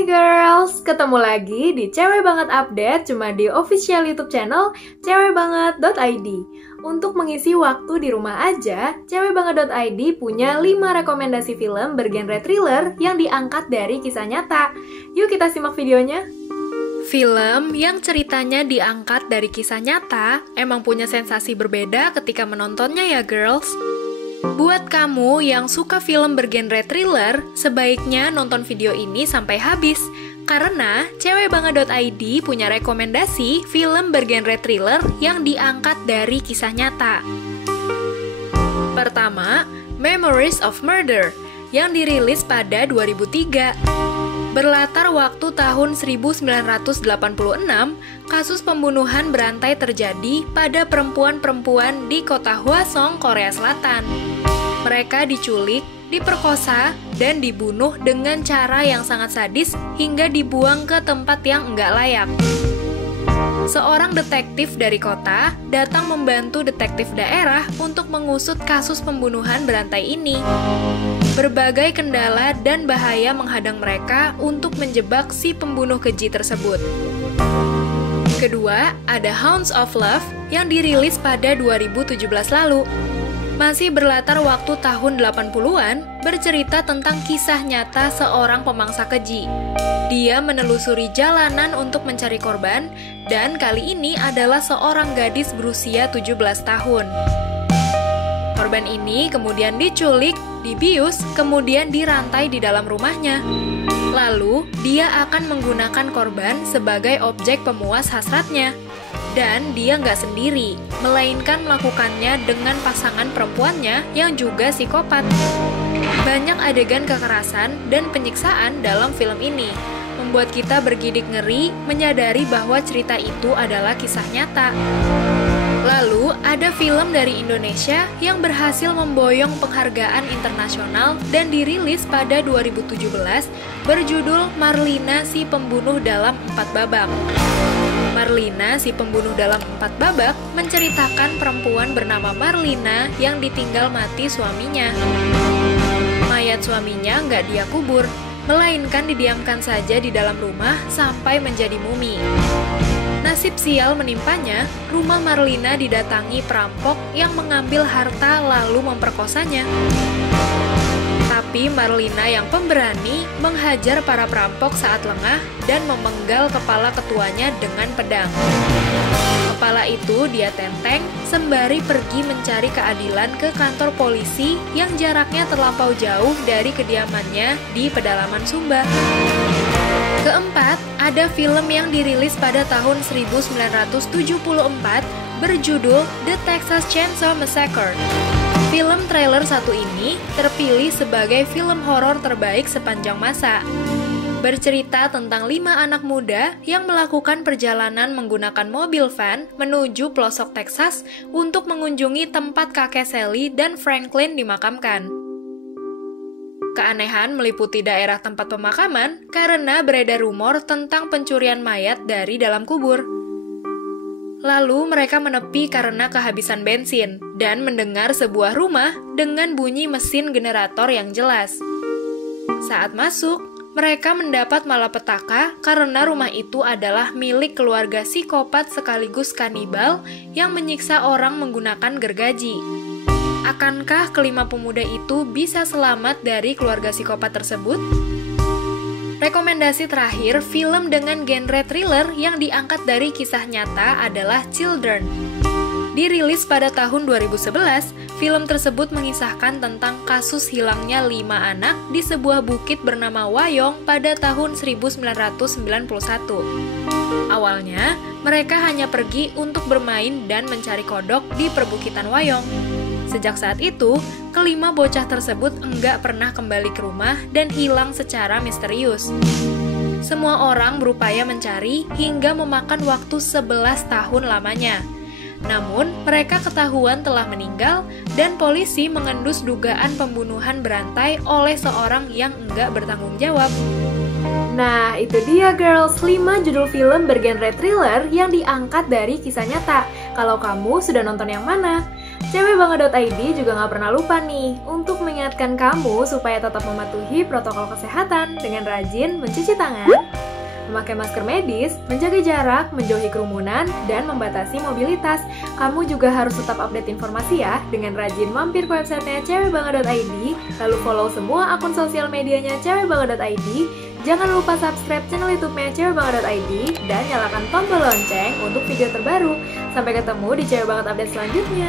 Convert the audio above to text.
Hai girls, ketemu lagi di Cewek Banget Update cuma di official YouTube channel cewekbanget.id. Untuk mengisi waktu di rumah aja, cewekbanget.id punya 5 rekomendasi film bergenre thriller yang diangkat dari kisah nyata. Yuk kita simak videonya. Film yang ceritanya diangkat dari kisah nyata emang punya sensasi berbeda ketika menontonnya ya girls. Buat kamu yang suka film bergenre thriller, sebaiknya nonton video ini sampai habis. Karena cewekbanget.id punya rekomendasi film bergenre thriller yang diangkat dari kisah nyata. Pertama, Memories of Murder, yang dirilis pada 2003. Berlatar waktu tahun 1986, kasus pembunuhan berantai terjadi pada perempuan-perempuan di kota Hwasong, Korea Selatan. Mereka diculik, diperkosa, dan dibunuh dengan cara yang sangat sadis hingga dibuang ke tempat yang enggak layak. Seorang detektif dari kota datang membantu detektif daerah untuk mengusut kasus pembunuhan berantai ini. Berbagai kendala dan bahaya menghadang mereka untuk menjebak si pembunuh keji tersebut. Kedua, ada Hounds of Love yang dirilis pada 2017 lalu. Masih berlatar waktu tahun 80-an, bercerita tentang kisah nyata seorang pemangsa keji. Dia menelusuri jalanan untuk mencari korban, dan kali ini adalah seorang gadis berusia 17 tahun. Korban ini kemudian diculik, dibius, kemudian dirantai di dalam rumahnya. Lalu, dia akan menggunakan korban sebagai objek pemuas hasratnya. Dan dia nggak sendiri, melainkan melakukannya dengan pasangan perempuannya yang juga psikopat. Banyak adegan kekerasan dan penyiksaan dalam film ini, membuat kita bergidik ngeri menyadari bahwa cerita itu adalah kisah nyata. Lalu, ada film dari Indonesia yang berhasil memboyong penghargaan internasional dan dirilis pada 2017 berjudul Marlina si Pembunuh dalam 4 Babak. Marlina si Pembunuh dalam 4 Babak menceritakan perempuan bernama Marlina yang ditinggal mati suaminya. Mayat suaminya nggak dia kubur, melainkan didiamkan saja di dalam rumah sampai menjadi mumi. Nasib sial menimpanya, rumah Marlina didatangi perampok yang mengambil harta lalu memperkosanya. Tapi Marlina yang pemberani menghajar para perampok saat lengah dan memenggal kepala ketuanya dengan pedang. Kepala itu dia tenteng sembari pergi mencari keadilan ke kantor polisi yang jaraknya terlampau jauh dari kediamannya di pedalaman Sumba. Keempat, ada film yang dirilis pada tahun 1974 berjudul The Texas Chainsaw Massacre. Film trailer satu ini terpilih sebagai film horor terbaik sepanjang masa. Bercerita tentang 5 anak muda yang melakukan perjalanan menggunakan mobil van menuju pelosok Texas untuk mengunjungi tempat kakek Sally dan Franklin dimakamkan. Keanehan meliputi daerah tempat pemakaman karena beredar rumor tentang pencurian mayat dari dalam kubur. Lalu mereka menepi karena kehabisan bensin dan mendengar sebuah rumah dengan bunyi mesin generator yang jelas. Saat masuk, mereka mendapat malapetaka karena rumah itu adalah milik keluarga psikopat sekaligus kanibal yang menyiksa orang menggunakan gergaji. Akankah kelima pemuda itu bisa selamat dari keluarga psikopat tersebut? Rekomendasi terakhir, film dengan genre thriller yang diangkat dari kisah nyata adalah Children. Dirilis pada tahun 2011, film tersebut mengisahkan tentang kasus hilangnya 5 anak di sebuah bukit bernama Wayong pada tahun 1991. Awalnya, mereka hanya pergi untuk bermain dan mencari kodok di perbukitan Wayong. Sejak saat itu, kelima bocah tersebut enggak pernah kembali ke rumah dan hilang secara misterius. Semua orang berupaya mencari hingga memakan waktu 11 tahun lamanya. Namun, mereka ketahuan telah meninggal dan polisi mengendus dugaan pembunuhan berantai oleh seorang yang enggak bertanggung jawab. Nah, itu dia girls, 5 judul film bergenre thriller yang diangkat dari kisah nyata. Kalau kamu sudah nonton yang mana? Cewekbanget.id juga nggak pernah lupa nih untuk mengingatkan kamu supaya tetap mematuhi protokol kesehatan dengan rajin mencuci tangan, memakai masker medis, menjaga jarak, menjauhi kerumunan, dan membatasi mobilitas. Kamu juga harus tetap update informasi ya dengan rajin mampir ke websitenya cewekbanget.id, lalu follow semua akun sosial medianya cewekbanget.id. Jangan lupa subscribe channel YouTube-nya cewekbanget.id dan nyalakan tombol lonceng untuk video terbaru. Sampai ketemu di Cewek Banget update selanjutnya.